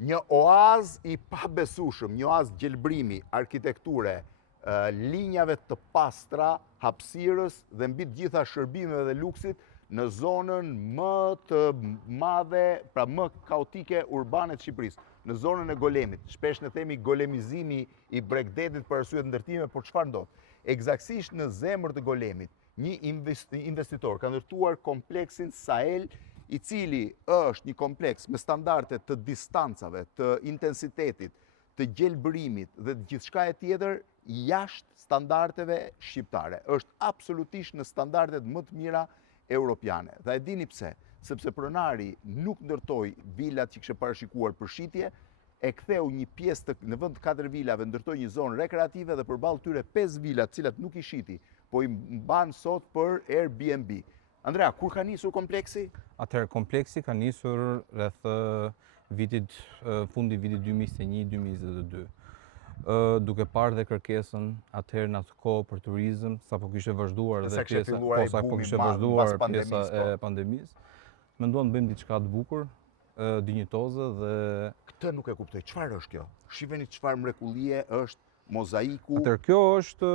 Një oaz i pabesueshëm, një oaz gjelbrimi, arkitekture, linjave të pastra, hapësirës dhe mbi të gjitha shërbimeve dhe luksit në zonën më të madhe, pra më kaotike urbane të Shqipërisë, në zonën e Golemit. Shpesh ne themi golemizimi i Bregdetit për arsye të ndërtimeve, por çfarë ndodh? Eksaktësisht në zemër të Golemit, një investitor ka ndërtuar kompleksin Sahel, i cili është një kompleks me standarde të distancave, të intensitetit, të gjelbërimit dhe gjithçka e tjetër jashtë standardeve shqiptare. Është absolutisht në standardet më të mira europiane. Dhe e dini pse? Sepse pronari nuk ndërtoi vilat që kishte parashikuar për shitje, e ktheu një pjesë në vend të 4 vilave, ndërtoi një zonë rekreative dhe përballë tyre 5 vila, të cilat nuk i shiti, po i mban sot për Airbnb. Andrea, kur ka nisur kompleksi? Atëherë kompleksi ka nisur rreth fundi vitit 2021-2022. Duke parë dhe kërkesën atëherë në atë kohë për turizëm, sapo kishte vazhduar dhe pjesa e pandemisë, menduam të bëjmë diçka të bukur, dinjitoze dhe këtë nuk e kuptoj. Çfarë është kjo? Shiheni çfarë mrekullie është mozaiku. Atëherë kjo është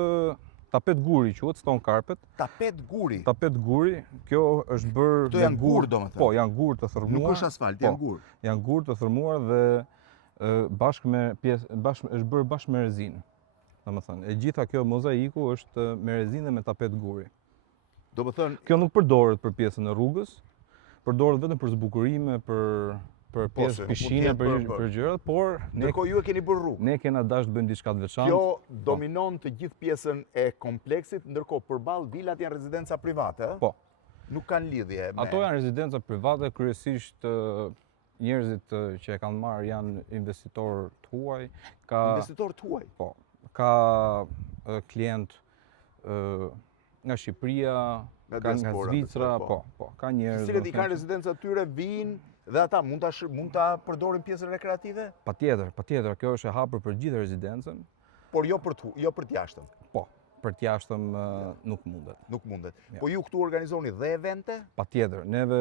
tapet guri, quhet stone carpet. Tapet guri. Tapet guri, kjo është bërë Këto janë gur, domethënë. Po, janë gur të thërmuar. Nuk është asfalt, janë gur. Janë gur të thërmuar dhe është bërë bashkë me rezinë. Domethënë, e gjitha kjo mozaiku është me rezinë dhe me tapet guri. Domethënë, kjo nuk përdoret për pjesën e rrugës, përdoret vetëm për zbukurime, për pjesë pishine, për gjërat, por ndërkohë ju e keni bërë rrugë. Ne kena dashur të bëjmë diçka të veçantë. Kjo dominon të gjithë pjesën e kompleksit, ndërkohë përballë vilat janë rezidenca private, ëh? Po. Nuk kanë lidhje me. Ato janë rezidenca private, kryesisht njerëzit që e kanë marrë janë investitorë të huaj, investitorë të huaj. Po. Ka klient nga Shqipëria, nga Zvicra, po, ka njerëz. Cilët i kanë rezidenca tyre vinë dhe ata mund ta përdorin pjesën rekreative? Patjetër, kjo është e hapur për gjithë rezidencën. Por jo për të jashtëm. Po, për të jashtëm nuk mundet. Nuk mundet. Po ju këtu organizoni dhe evente? Patjetër, neve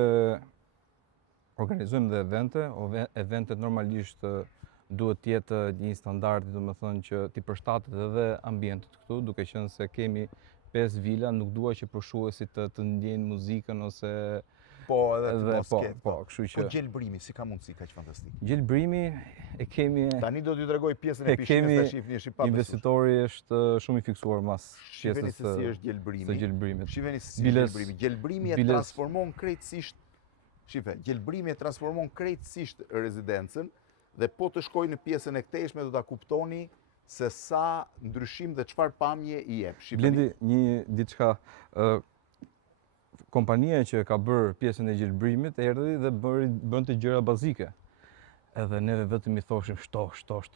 organizojmë dhe evente. Eventet normalisht duhet të jetë një standardi, domethënë që t'i përshtatet edhe ambientit këtu, duke qenë se kemi 5 vila, nuk dua që përshuesit të ndjejnë muzikën ose po edhe të mos ketë. Po, kështu që. Po gjelbrimi, si ka mundësi kaq fantastik? Gjelbrimi e kemi. Tani do t'ju tregoj pjesën e pishinës, ta shihni është i pabesueshëm. Investitori është shumë i fiksuar mas pjesës së gjelbrimit. Shiheni se si gjelbrimi. Gjelbrimi e transformon krejtësisht. Gjelbrimi e transformon krejtësisht rezidencën dhe po të shkoj në pjesën e këtejshme do ta kuptoni se sa ndryshim dhe çfarë pamje i jep. Blendi, një diçka, kompania që ka bërë pjesën e gjelbrimit erdhi dhe bënte gjëra bazike. Edhe neve vetëm i thoshim shto,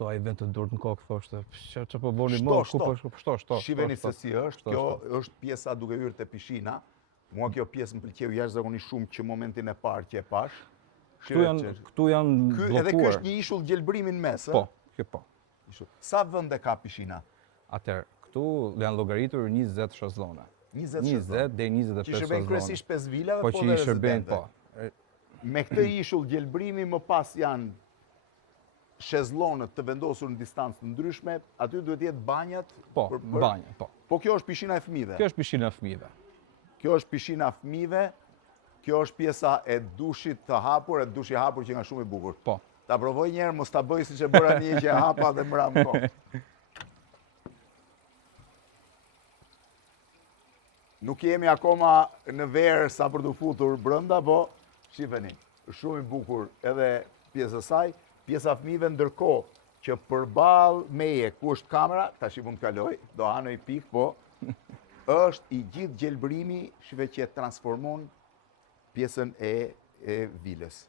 ai vend të durt në kokë thoshte, çfarë po bëni më, shto. Shiheni se si është, kjo është pjesa duke hyrë te pishina. Mua kjo pjesë më pëlqeu jashtëzakonisht shumë që momentin e parë që e pash. Këtu janë bllokuar. Edhe kjo është një ishull gjelbrimi në mes, Po, kjo po. Sa vende ka pishina? Atëherë, këtu janë llogaritur 20 shezllone. 20 deri 25 që shërben kryesisht 5 vilave, po që i shërben, po. Me këtë ishull gjelbrimi më pas janë shezllonët të vendosur në distancë të ndryshme, aty duhet jetë banjat. Po, banja, po. Po kjo është pishina e fëmijëve. Kjo është pishina e fëmijëve. Kjo është pishina e fëmijëve. Kjo është pjesa e dushit të hapur, dushi i hapur që nga shumë i bukur. Po. Ta provoj njerë, mos ta bëj siç e bëra një që e hapa dhe më ram kohë. Nuk jemi akoma në verë sa për të futur brenda, po shifeni, shumë i bukur edhe pjesa saj, pjesa fëmijëve, ndërkohë që përballë meje ku është kamera, tash i mund të kaloj, do hanoj pik, po është i gjithë gjelbrimi, shive që e transformon pjesën e vilës.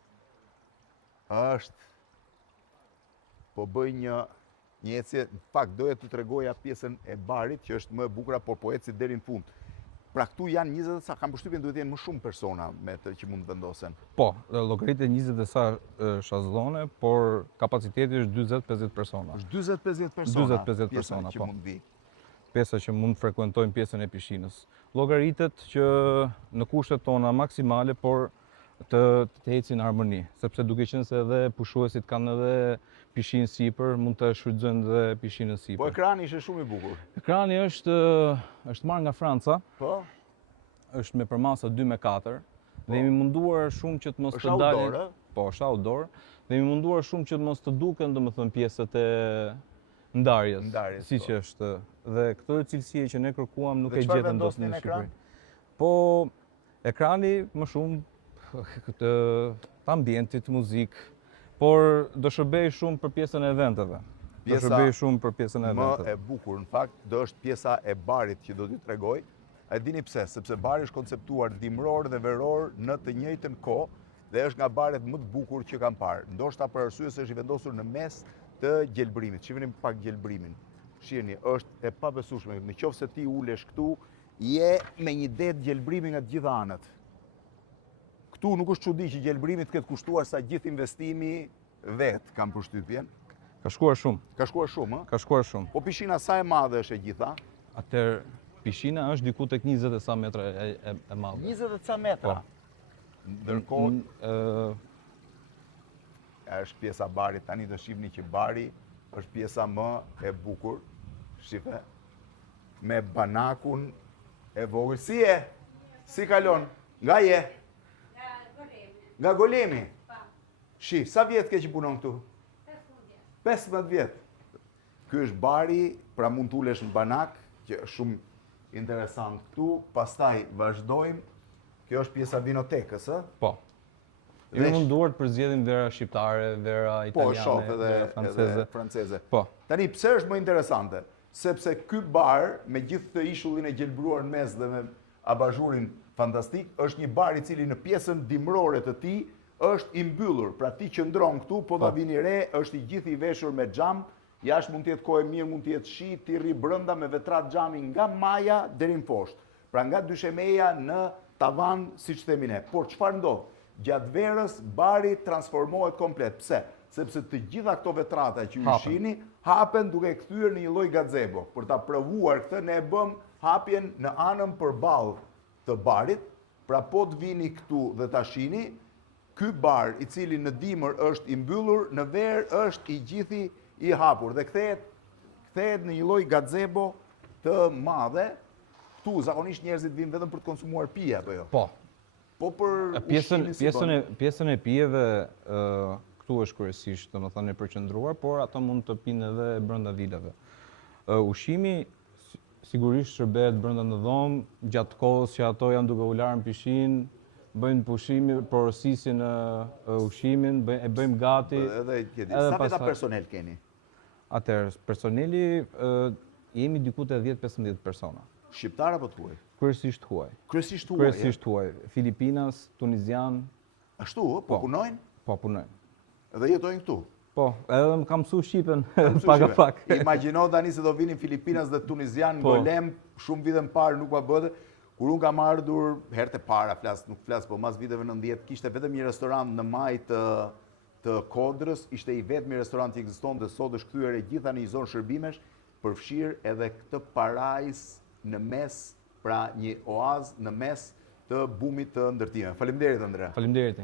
Është po bëj një ecje, në fakt doja të tregoja pjesën e barit që është më e bukura, por po eci deri në fund. Pra këtu janë 20 sa, kam përshtypjen duhet jenë më shumë persona me të që mund të vendosen. Po, llogaritë 20 sa shezllone, por kapaciteti është 40-50 persona. Është 40-50 persona. 40-50 persona, që po. Mund vi. Pjesa që mund frekuentojnë pjesën e pishinës. Llogaritet që në kushtet tona maksimale, por të ecin në harmoni, sepse duke qenë se edhe pushuesit kanë edhe pishinë sipër, mund të shfrytëzojnë dhe pishinën Po sipër. ekrani ishte shumë i bukur. Ekrani është marrë nga Franca, Po, është me përmasa 2x4 dhe jemi munduar shumë që të mos është të dalin. outdoor, ë? Po, është outdoor. Dhe jemi munduar shumë që të mos të duken, domethënë, pjesët e ndarjes, Ndarjes, siç po. është. Dhe këtë cilësie që ne kërkuam nuk Dhe e çfarë gjetëm dot vendosni në në ekran? Shqipëri. Po, ekrani më shumë të ambientit, muzikë, por do shërbej shumë për pjesën e eventeve. Do Pjesa shërbej shumë për pjesën e Më eventeve. e bukur, në fakt, do është pjesa e barit që do t'ju tregoj. E dini pse? Sepse bari është konceptuar dimror dhe veror në të njëjtën kohë dhe është nga baret më të bukur që kam parë. Ndoshta për arsye se është i vendosur në mes të gjelbrimit. Shihni pak gjelbrimin. Shihni, është e pabesueshme. Në qoftë se ti ulesh këtu, je me një det gjelbrimi nga të gjitha anët. Këtu nuk është çudi që gjelbrimi të ketë kushtuar sa gjithë investimi vet, kam përshtypjen. Ka shkuar shumë, Ka shkuar shumë, ë? ka shkuar shumë. Po pishina sa e madhe është e gjitha? Atëherë, pishina është diku tek 20 e sa metra e madhe. 20 e ca metra. Ndërkohë, është pjesa barit, tani do shihni që bari është pjesa më e bukur, shife, me banakun e vogël. Si e? Si kalon? Nga je? Nga Golemi? Shi, sa vjetë ke që punon këtu? 15 vjetë. Ky është bari, pra mund t'ulesh në banak, që është shumë interesant këtu, pastaj vazhdojmë. Kjo është pjesa vinotekës, ë? Po. Jemi munduar të përzgjedhim vera shqiptare, vera Po, italiane, shoh vera franceze. edhe franceze. Po. Tani, pse është më interesante? Sepse ky bar, me gjithë të ishullin e gjelbruar në mes dhe me abazhurin fantastik, është një bar i cili në pjesën dimrore të tij është i mbyllur. Pra ti qëndron këtu, po ta vini re, është i gjithë i veshur me xham, jashtë mund të jetë kohë e mirë, mund të jetë shi, ti rri brenda me vetrat xhami nga maja deri në poshtë. Pra nga dyshemeja në tavan, siç themi ne. Por çfarë ndodh? Gjatë verës bari transformohet komplet. Pse? Sepse të gjitha këto vetrata që ju shihni hapen duke kthyer në një lloj gazebo. Për ta provuar këtë ne e bëm hapjen në anën përballë të barit. Pra po të vini këtu dhe ta shihni, ky bar i cili në dimër është i mbyllur, në verë është i gjithi i hapur dhe kthehet në një lloj gazebo të madhe. Këtu zakonisht njerëzit vinë vetëm për të konsumuar pije apo jo? Po. Po për ushqimin si bën. Pjesën e pijeve këtu është kryesisht, domethënë e përqendruar, por ato mund të pinë edhe brenda vilave. Ushqimi sigurisht shërbehet brenda në dhomë, gjatë kohës që ato janë duke u larë në pishinë, bëjnë pushimin, porosisin ushqimin, e bëjmë gati. Sa veta personel keni? Atëherë, personeli jemi diku te 10-15 persona. Shqiptar apo të huaj? Kryesisht huaj. Kryesisht huaj. Kryesisht huaj. Filipinas, Tunizian. Ashtu, po punojnë? Po punojnë. Dhe jetojnë këtu? Po, edhe më kam mësu Shqipen, pak a pak. Imagjino tani se do vinin Filipinas dhe Tunizian, golem, shumë vite më parë nuk pa bëte. Kur unë kam ardhur, herët e para, nuk flas, po mas viteve 90, kishte vetëm një restorant në maj të Kodrës, ishte i vetmi restorant që ekziston dhe sot është kthyer e gjitha në një zonë shërbimesh, përfshirë edhe këtë parajs në mes, pra një oaz në mes të bumit të ndërtime. Faleminderit, Andrea. Faleminderit.